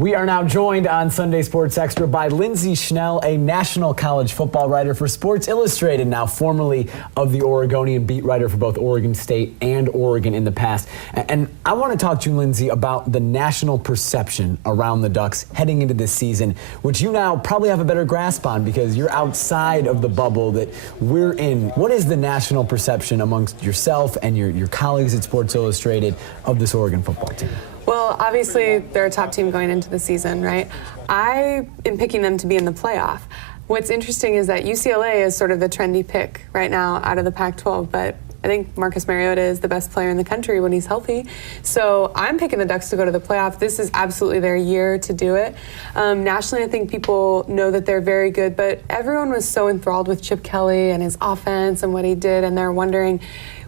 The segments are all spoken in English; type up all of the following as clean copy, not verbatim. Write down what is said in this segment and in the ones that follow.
We are now joined on Sunday Sports Extra by Lindsay Schnell, a national college football writer for Sports Illustrated, now formerly of the Oregonian, beat writer for both Oregon State and Oregon in the past. And I want to talk to you, Lindsay, about the national perception around the Ducks heading into this season, which you now probably have a better grasp on because you're outside of the bubble that we're in. What is the national perception amongst yourself and your colleagues at Sports Illustrated of this Oregon football team? Well, obviously, they're a top team going into the season, right? I am picking them to be in the playoff. What's interesting is that UCLA is sort of the trendy pick right now out of the Pac-12, but I think Marcus Mariota is the best player in the country when he's healthy. So I'm picking the Ducks to go to the playoff. This is absolutely their year to do it. Nationally, I think people know that they're very good, but everyone was so enthralled with Chip Kelly and his offense and what he did, and they're wondering,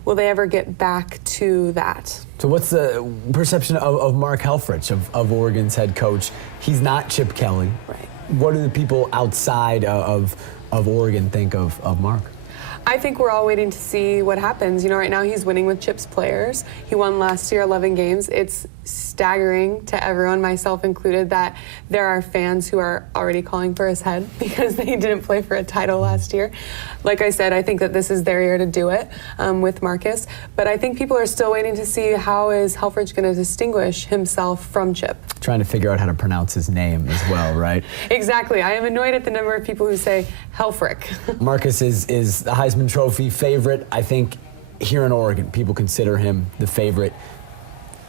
will they ever get back to that? So what's the perception of Mark Helfrich, of Oregon's head coach? He's not Chip Kelly. Right. What do the people outside of Oregon think of Mark? I think we're all waiting to see what happens. You know, right now he's winning with Chip's players. He won last year 11 games. It's staggering to everyone, myself included, that there are fans who are already calling for his head because they didn't play for a title last year. Like I said, I think that this is their year to do it with Marcus. But I think people are still waiting to see how is Helfrich going to distinguish himself from Chip. Trying to figure out how to pronounce his name as well, right? Exactly. I am annoyed at the number of people who say Helfrich. Marcus is the Heisman Trophy favorite. I think here in Oregon, people consider him the favorite.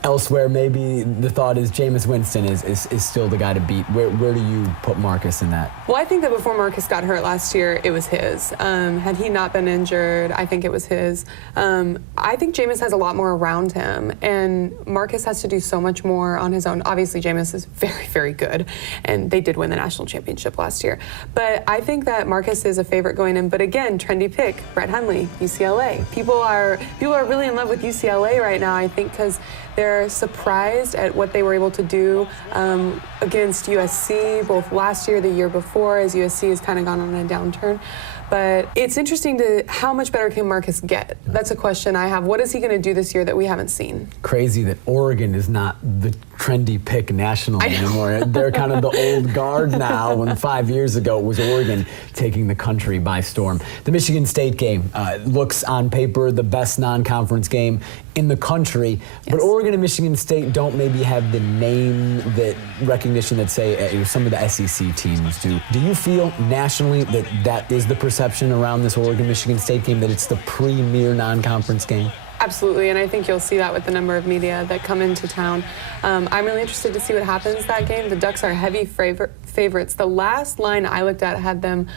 Elsewhere, maybe the thought is Jameis Winston is still the guy to beat. Where do you put Marcus in that? Well, I think that before Marcus got hurt last year, it was his. Had he not been injured, I think it was his. I think Jameis has a lot more around him, and Marcus has to do so much more on his own. Obviously, Jameis is very, very good, and they did win the national championship last year. But I think that Marcus is a favorite going in. But again, trendy pick, Brett Hundley, UCLA. People are really in love with UCLA right now, I think, because they're surprised at what they were able to do against USC, both last year, the year before, as USC has kind of gone on a downturn. But it's interesting to how much better can Marcus get? That's a question I have. What is he going to do this year that we haven't seen? Crazy that Oregon is not the trendy pick nationally anymore. They're kind of the old guard now, when 5 years ago it was Oregon taking the country by storm. The Michigan State game looks on paper the best non-conference game in the country, but Oregon and Michigan State don't maybe have the name, that recognition that, say, some of the SEC teams do. Do you feel nationally that that is the perception around this Oregon-Michigan State game, that it's the premier non-conference game? Absolutely, and I think you'll see that with the number of media that come into town. I'm really interested to see what happens that game. The Ducks are heavy favorites. The last line I looked at had them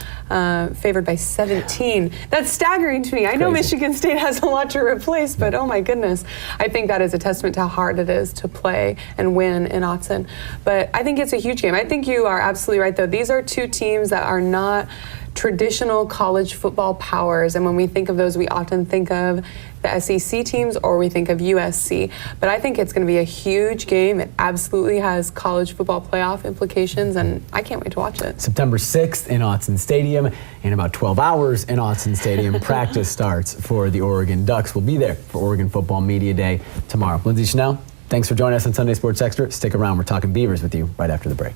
favored by 17. That's staggering to me. I know Michigan State has a lot to replace, but oh my goodness. I think that is a testament to how hard it is to play and win in Autzen. But I think it's a huge game. I think you are absolutely right, though. These are two teams that are not traditional college football powers, and when we think of those, we often think of the SEC teams or we think of USC. But I think it's going to be a huge game. It absolutely has college football playoff implications, and I can't wait to watch it. September 6th in Autzen Stadium. In about 12 hours in Autzen Stadium, practice starts for the Oregon Ducks. We'll be there for Oregon Football Media Day tomorrow. Lindsay Schnell, thanks for joining us on Sunday Sports Extra. Stick around. We're talking Beavers with you right after the break.